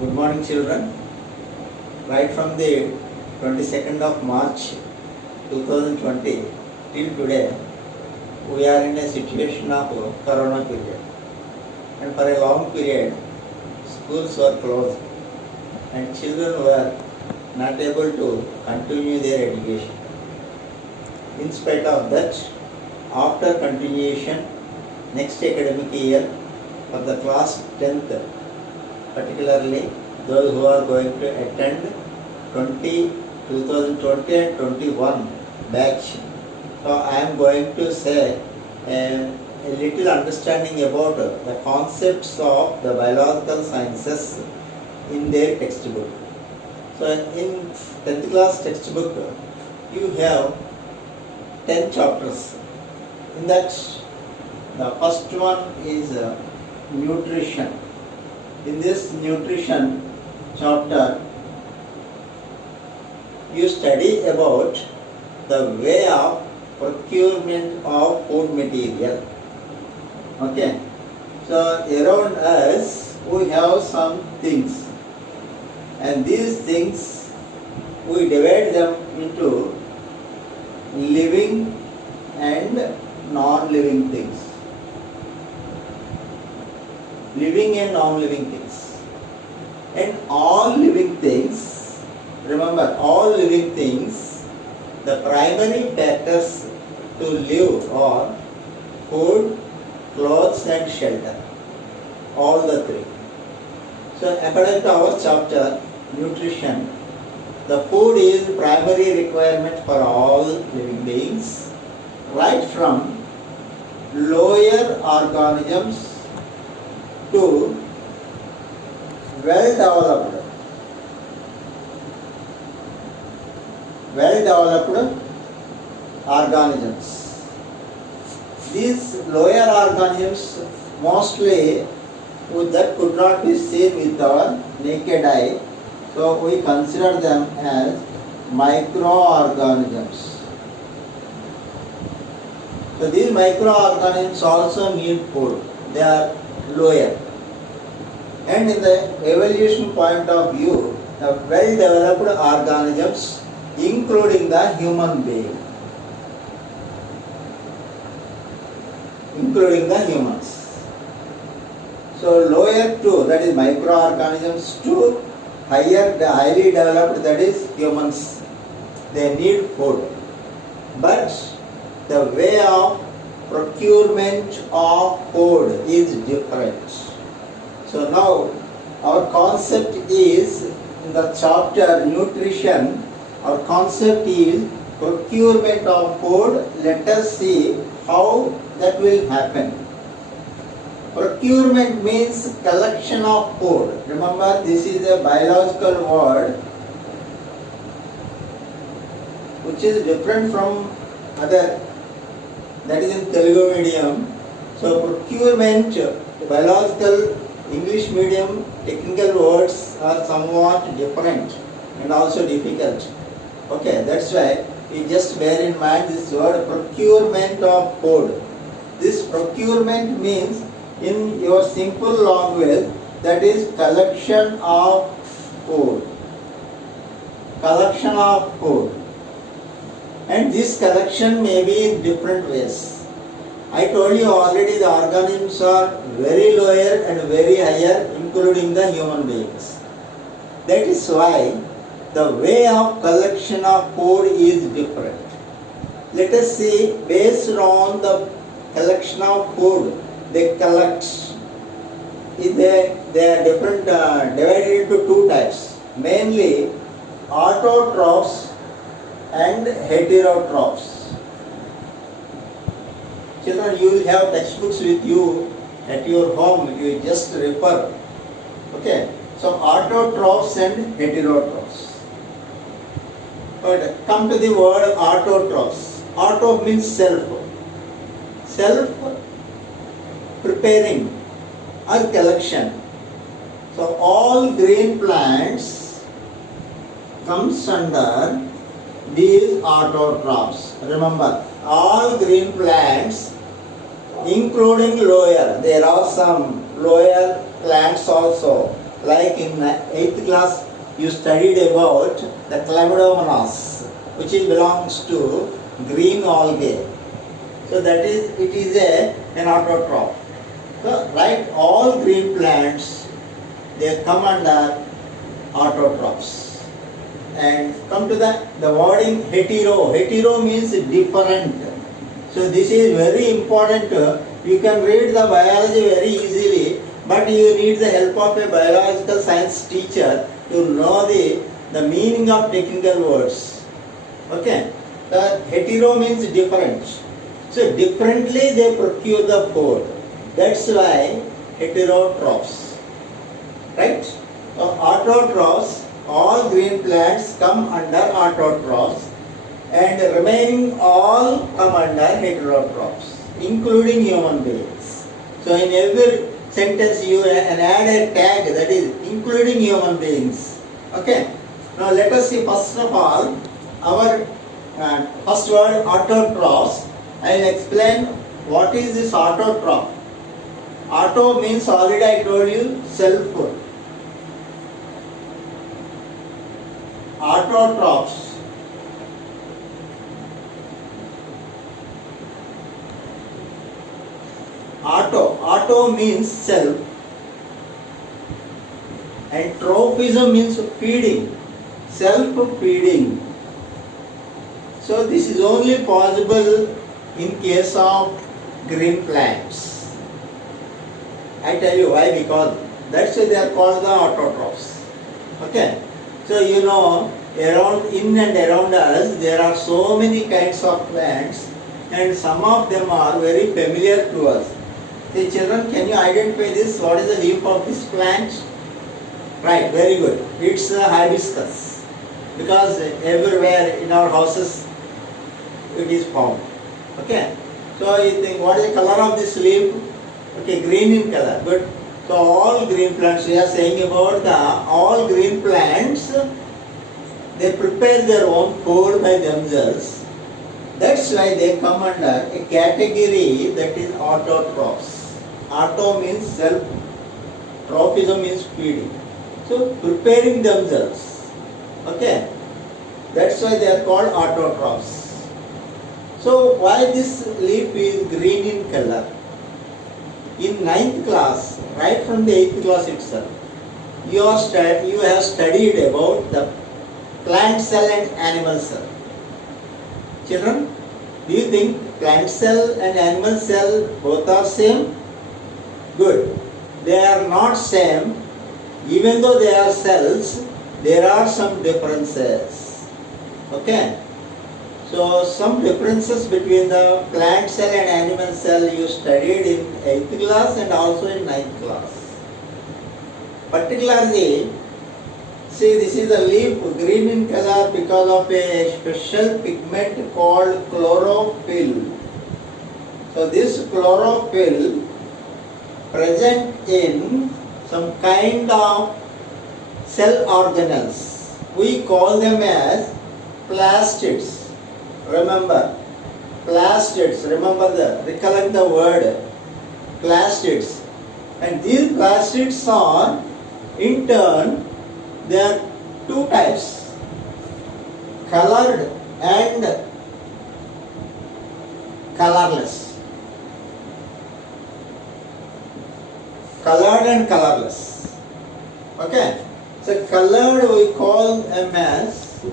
Good morning, children. Right from the 22nd of March 2020 till today, we are in a situation of Corona period. And for a long period, schools were closed and children were not able to continue their education. In spite of that, after continuation, next academic year, for the class 10th, particularly those who are going to attend 2020 and 21 batch. So I am going to say a little understanding about the concepts of the biological sciences in their textbook. So in 10th class textbook, you have 10 chapters. In that, the first one is nutrition. In this nutrition chapter, you study about the way of procurement of food material. Okay. So around us we have some things, and these things we divide them into living and non-living things. Living and non-living things. And all living things, remember, all living things, the primary factors to live are food, clothes and shelter. All the three. So according to our chapter, nutrition, the food is primary requirement for all living beings, right from lower organisms to well-developed organisms. These lower organisms mostly that could not be seen with our naked eye, so we consider them as microorganisms. So these microorganisms also need food. They are lower. And in the evolution point of view, the well-developed organisms, including the human being, including the humans. So lower to, that is microorganisms, to higher, the highly developed, that is humans. They need food. But the way of procurement of food is different. So now our concept is, in the chapter nutrition, our concept is procurement of food. Let us see how that will happen. Procurement means collection of food. Remember, this is a biological word which is different from other, that is in Telugu medium. So procurement, biological, English medium, technical words are somewhat different and also difficult. Okay, that's why we just bear in mind this word procurement of food. This procurement means, in your simple language, that is collection of food. Collection of food. And this collection may be in different ways. I told you already the organisms are very lower and very higher, including the human beings. That is why the way of collection of food is different. Let us see, based on the collection of food they collect, they are different, divided into two types, mainly autotrophs and heterotrophs. Children, you will have textbooks with you at your home, you just refer. Okay, so autotrophs and heterotrophs. But come to the word autotrophs. Auto means self. Self preparing or collection. So all green plants comes under these autotrophs. Remember, all green plants, including lower, there are some lower plants also, Like in 8th class, you studied about the Chlamydomonas, which belongs to green algae. So that is, it is an autotroph. So right, all green plants, they come under autotrophs. And come to the wording hetero. Hetero means different. So this is very important. You can read the biology very easily, but you need the help of a biological science teacher to know the meaning of technical words. Okay. The hetero means different. So differently they procure the food. That's why heterotrophs. Right? So autotrophs, all green plants come under autotrophs, and remaining all come under heterotrophs, including human beings. So in every sentence you add a tag, that is including human beings. Okay. Now let us see first of all our first word autotrophs. I will explain what is this autotroph. Auto means, already I told you, self. Autotrophs. Auto means self, and trophism means feeding, self-feeding. So this is only possible in case of green plants. I tell you why, because that's why they are called the autotrophs. Okay. So you know, in and around us there are so many kinds of plants, and some of them are very familiar to us. Say, children, can you identify this? What is the leaf of this plant? Right, very good. It's a hibiscus, because everywhere in our houses it is found. Okay. So you think, what is the color of this leaf? Okay, green in color. Good. So all green plants, we are saying about all green plants, they prepare their own food by themselves. That's why they come under a category that is autotrophs. Auto means self, trophism means feeding. So preparing themselves. Okay. That's why they are called autotrophs. So why this leaf is green in color? In 9th class, right from the 8th class itself, you have studied about the plant cell and animal cell. Children, do you think plant cell and animal cell both are same? Good. They are not same. Even though they are cells, there are some differences. Okay. So some differences between the plant cell and animal cell you studied in 8th class and also in 9th class. Particularly, see, this is a leaf green in color because of a special pigment called chlorophyll. So this chlorophyll present in some kind of cell organelles. We call them as plastids. Remember, plastids. Recollect the word plastids. And these plastids are, in turn, there are two types, colored and colorless. Colored and colorless. Okay. So colored we call them as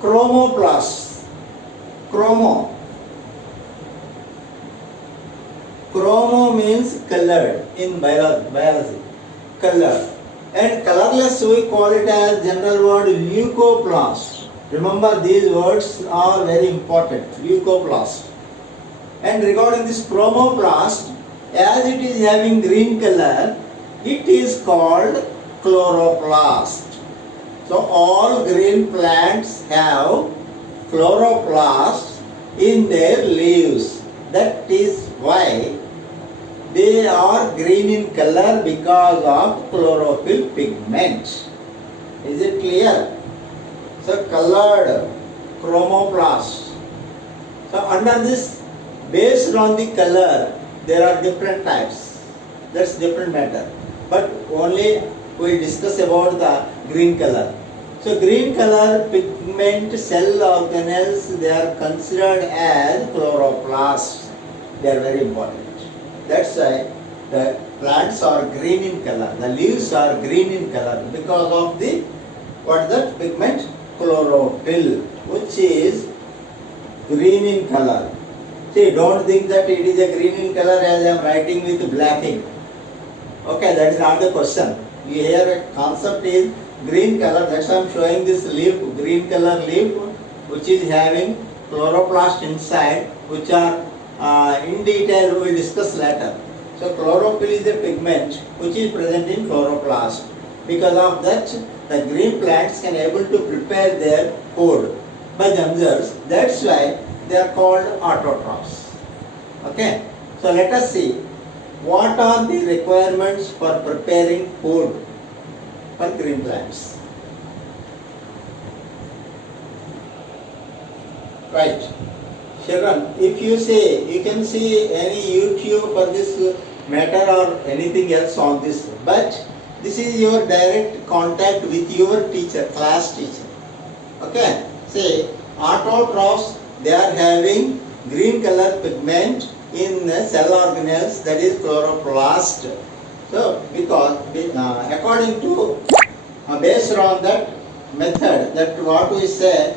chromoplasts. Chromo means colored in biology. Color. And colorless we call it as general word leucoplast. Remember, these words are very important. Leucoplast. And regarding this chromoplast, as it is having green color, it is called chloroplast. So all green plants have chloroplasts in their leaves. That is why they are green in color, because of chlorophyll pigment. Is it clear? So colored, chromoplast. So under this, based on the color, there are different types. That's different matter. but only we will discuss about the green color. So green color pigment cell organelles, they are considered as chloroplasts. They are very important. That's why the plants are green in color. The leaves are green in color because of the what the pigment chlorophyll, which is green in color. See, don't think that it is a green in color as I am writing with black ink. Okay, that is not the question. Here concept is green color. That's why I am showing this leaf, green color leaf, which is having chloroplast inside, which are in detail we will discuss later. So chlorophyll is a pigment which is present in chloroplast. Because of that, the green plants can able to prepare their food by themselves. That's why they are called autotrophs. Okay. So let us see what are the requirements for preparing food for green plants. Right. Children, if you say, you can see any YouTube for this matter or anything else on this, but this is your direct contact with your teacher, class teacher. Okay. Say, autotrophs, they are having green color pigment in the cell organelles, that is chloroplast. So, because according to, based on that method, that what we say,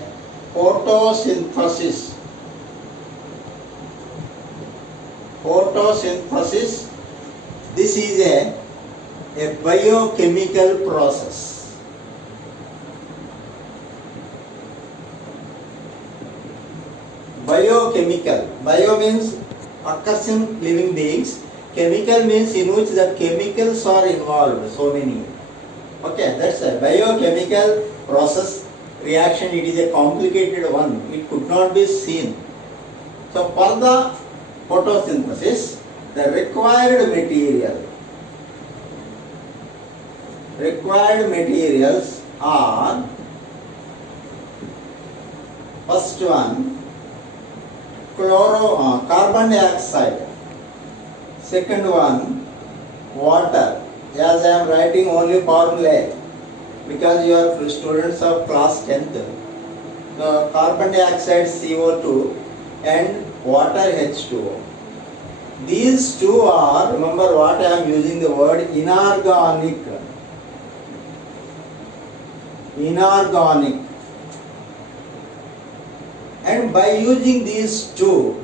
photosynthesis. Photosynthesis, this is a biochemical process. Biochemical. Bio means occurs in living beings. Chemical means in which the chemicals are involved. So many. Okay, that's a biochemical process reaction. It is a complicated one. It could not be seen. So for the photosynthesis, the required materials are, first one, carbon dioxide. Second one, water. As I am writing only formulae, because you are students of class 10th. The carbon dioxide CO2 and water H2O. These two are, remember what I am using the word inorganic. Inorganic. And by using these two,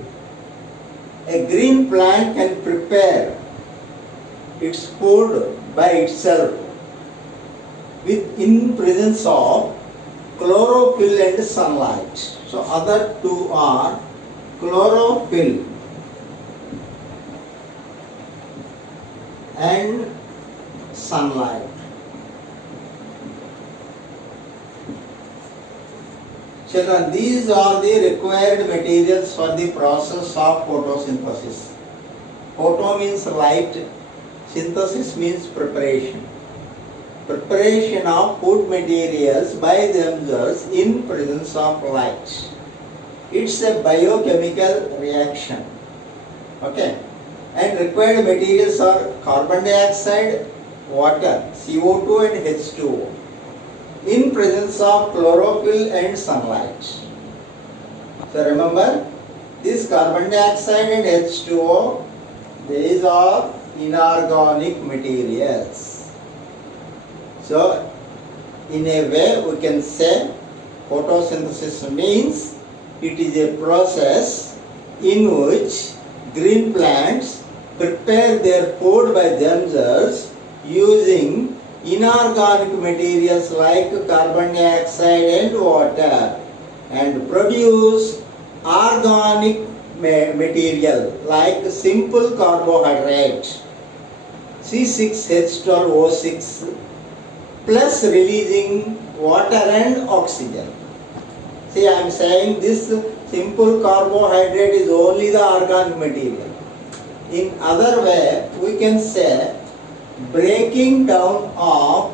a green plant can prepare its food by itself in presence of chlorophyll and sunlight. So other two are chlorophyll and sunlight. Children, these are the required materials for the process of photosynthesis. Photo means light, synthesis means preparation. Preparation of food materials by themselves in presence of light. It's a biochemical reaction. Okay. And required materials are carbon dioxide, water, CO2 and H2O. In presence of chlorophyll and sunlight. So remember, this carbon dioxide and H2O, these are inorganic materials. So in a way we can say photosynthesis means it is a process in which green plants prepare their food by themselves using inorganic materials like carbon dioxide and water, and produce organic material like simple carbohydrate C6H12O6 plus releasing water and oxygen. See, I am saying this simple carbohydrate is only the organic material. In other way, we can say breaking down of